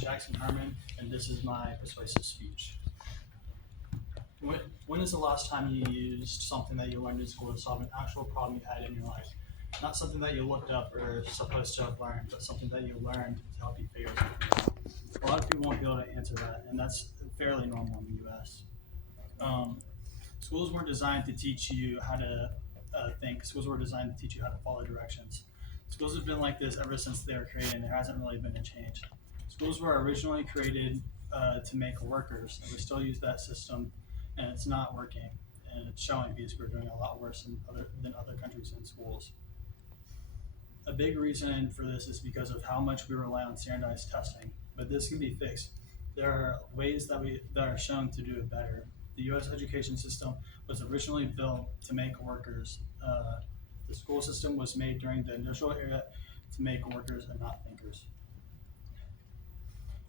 is Jackson Herman, and this is my persuasive speech. When is the last time you used something that you learned in school to solve an actual problem you had in your life? Not something that you looked up or supposed to have learned, but something that you learned to help you figure something out. A lot of people won't be able to answer that, and that's fairly normal in the U.S. Schools weren't designed to teach you how to think. Schools were designed to teach you how to follow directions. Schools have been like this ever since they were created, and there hasn't really been a change. Schools were originally created to make workers, and we still use that system, and it's not working, and it's showing because we're doing a lot worse than other countries in schools. A big reason for this is because of how much we rely on standardized testing, but this can be fixed. There are ways that are shown to do it better. The U.S. education system was originally built to make workers. The school system was made during the industrial era to make workers and not thinkers.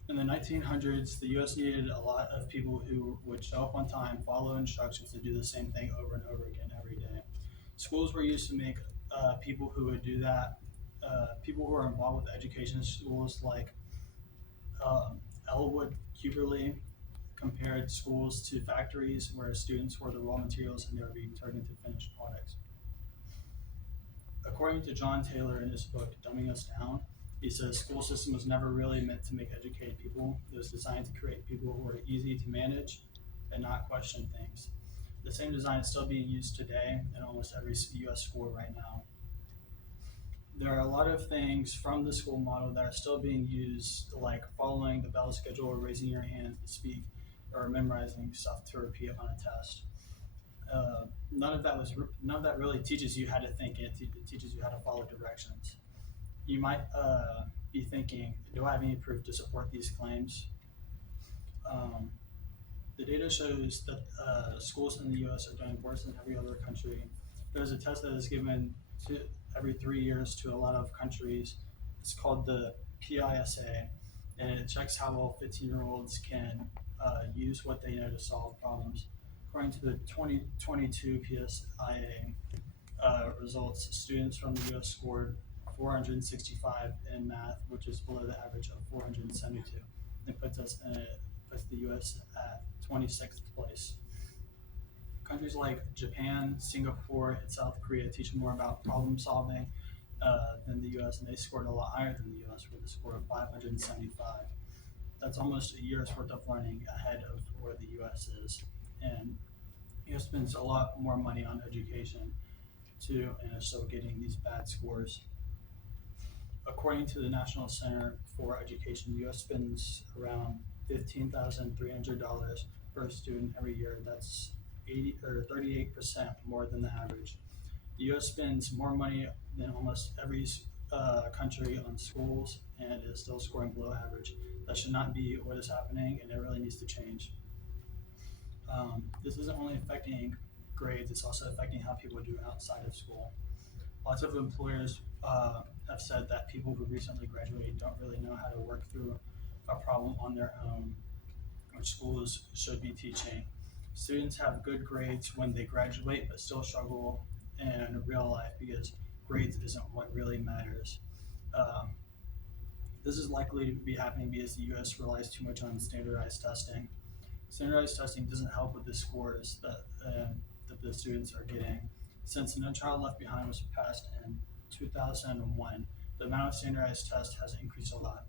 In the 1900s, the U.S. needed a lot of people who would show up on time, follow instructions, and do the same thing over and over again every day. Schools were used to make people who would do that, people who were involved with education schools like Elwood Cuberly compared schools to factories where students were the raw materials and they were being turned into finished products. According to John Taylor in his book, Dumbing Us Down, he says school system was never really meant to make educated people. It was designed to create people who are easy to manage and not question things. The same design is still being used today in almost every U.S. school right now. There are a lot of things from the school model that are still being used, like following the bell schedule or raising your hand to speak or memorizing stuff to repeat on a test. None of that really teaches you how to think. It teaches you how to follow directions. You might be thinking, do I have any proof to support these claims? The data shows that schools in the U.S. are doing worse than every other country. There's a test that is given to every 3 years to a lot of countries. It's called the PISA, and it checks how well 15-year-olds can use what they know to solve problems. According to the 2022 PSIA results, students from the U.S. scored 465 in math, which is below the average of 472. It puts the U.S. at 26th place. Countries like Japan, Singapore, and South Korea teach more about problem solving than the U.S., and they scored a lot higher than the U.S. with a score of 575. That's almost a year's worth of learning ahead of where the U.S. is. And the U.S. spends a lot more money on education too, and is still getting these bad scores. According to the National Center for Education, the U.S. spends around $15,300 per student every year. That's 38% more than the average. The U.S. spends more money than almost every country on schools and is still scoring below average. That should not be what is happening, and it really needs to change. This isn't only affecting grades, it's also affecting how people do outside of school. Lots of employers have said that people who recently graduated don't really know how to work through a problem on their own, which schools should be teaching. Students have good grades when they graduate, but still struggle in real life because grades isn't what really matters. This is likely to be happening because the U.S. relies too much on standardized testing. Standardized testing doesn't help with the scores that the students are getting. Since No Child Left Behind was passed in 2001, the amount of standardized tests has increased a lot.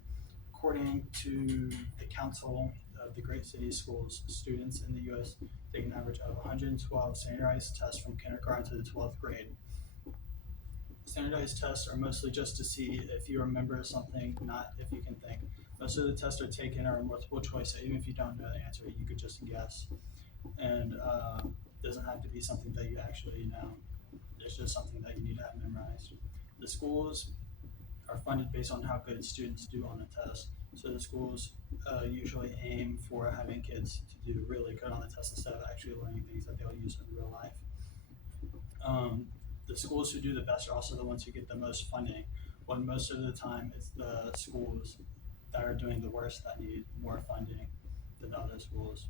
According to the Council of the Great Cities Schools, students in the U.S. take an average of 112 standardized tests from kindergarten to the 12th grade. Standardized tests are mostly just to see if you remember something, not if you can think. Most of the tests are taken are multiple choice, so even if you don't know the answer, you could just guess. And it doesn't have to be something that you actually know. It's just something that you need to have memorized. The schools are funded based on how good students do on a test. So the schools usually aim for having kids to do really good on the test instead of actually learning things that they'll use in real life. The schools who do the best are also the ones who get the most funding, when most of the time it's the schools that are doing the worst that need more funding than other schools.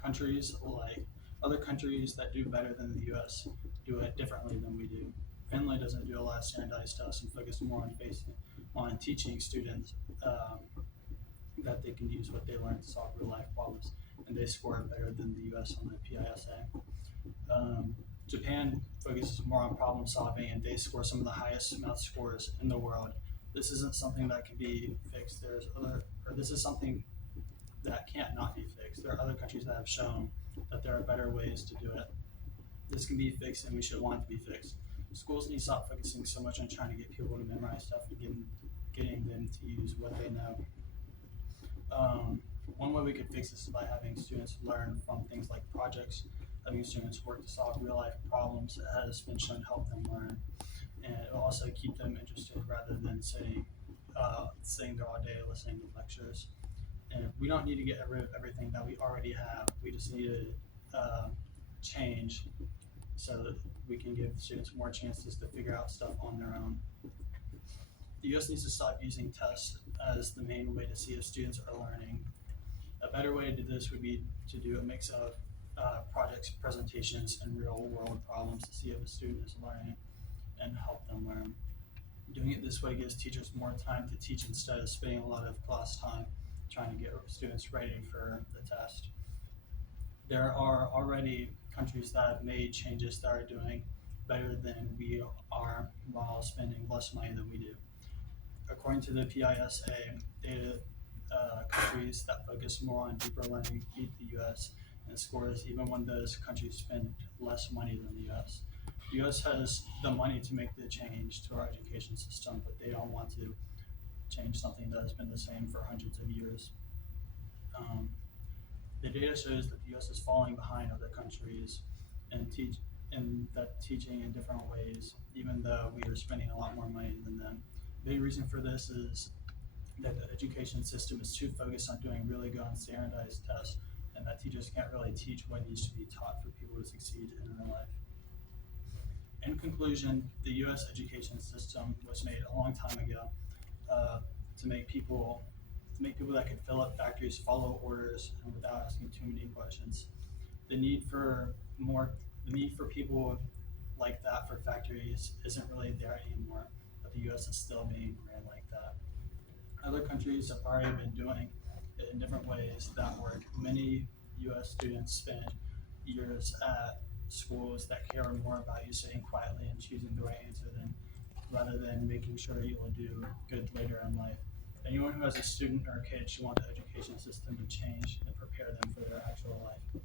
Countries like other countries that do better than the U.S. do it differently than we do. Finland doesn't do a lot of standardized tests and focus more on on teaching students that they can use what they learn to solve real life problems, and they score better than the U.S. on the PISA. Japan focuses more on problem solving, and they score some of the highest math scores in the world. This isn't something that can be fixed. This is something that can't not be fixed. There are other countries that have shown that there are better ways to do it. This can be fixed, and we should want it to be fixed. Schools need to stop focusing so much on trying to get people to memorize stuff and getting them to use what they know. One way we could fix this is by having students learn from things like projects, having students work to solve real life problems that has been shown to help them learn, and it will also keep them interested rather than sitting there all day listening to lectures. And we don't need to get rid of everything that we already have. We just need to change so that we can give students more chances to figure out stuff on their own. The U.S. needs to stop using tests as the main way to see if students are learning. A better way to do this would be to do a mix of projects, presentations, and real world problems to see if a student is learning and help them learn. Doing it this way gives teachers more time to teach instead of spending a lot of class time trying to get students ready for the test. There are already countries that have made changes that are doing better than we are while spending less money than we do. According to the PISA data, countries that focus more on deeper learning beat the US in scores even when those countries spend less money than the US. The US has the money to make the change to our education system, but they don't want to change something that has been the same for hundreds of years. The data shows that the US is falling behind other countries in teaching in different ways, even though we are spending a lot more money than them. The big reason for this is that the education system is too focused on doing really good on standardized tests, and that teachers can't really teach what needs to be taught for people to succeed in real life. In conclusion, the U.S. education system was made a long time ago to make people that could fill up factories, follow orders, and without asking too many questions. The need for people like that for factories isn't really there anymore, but the U.S. is still being ran like that. Other countries have already been doing it in different ways that work. Many U.S. students spend years at schools that care more about you sitting quietly and choosing the right answer rather than making sure you will do good later in life. Anyone who has a student or a kid should want the education system to change and prepare them for their actual life.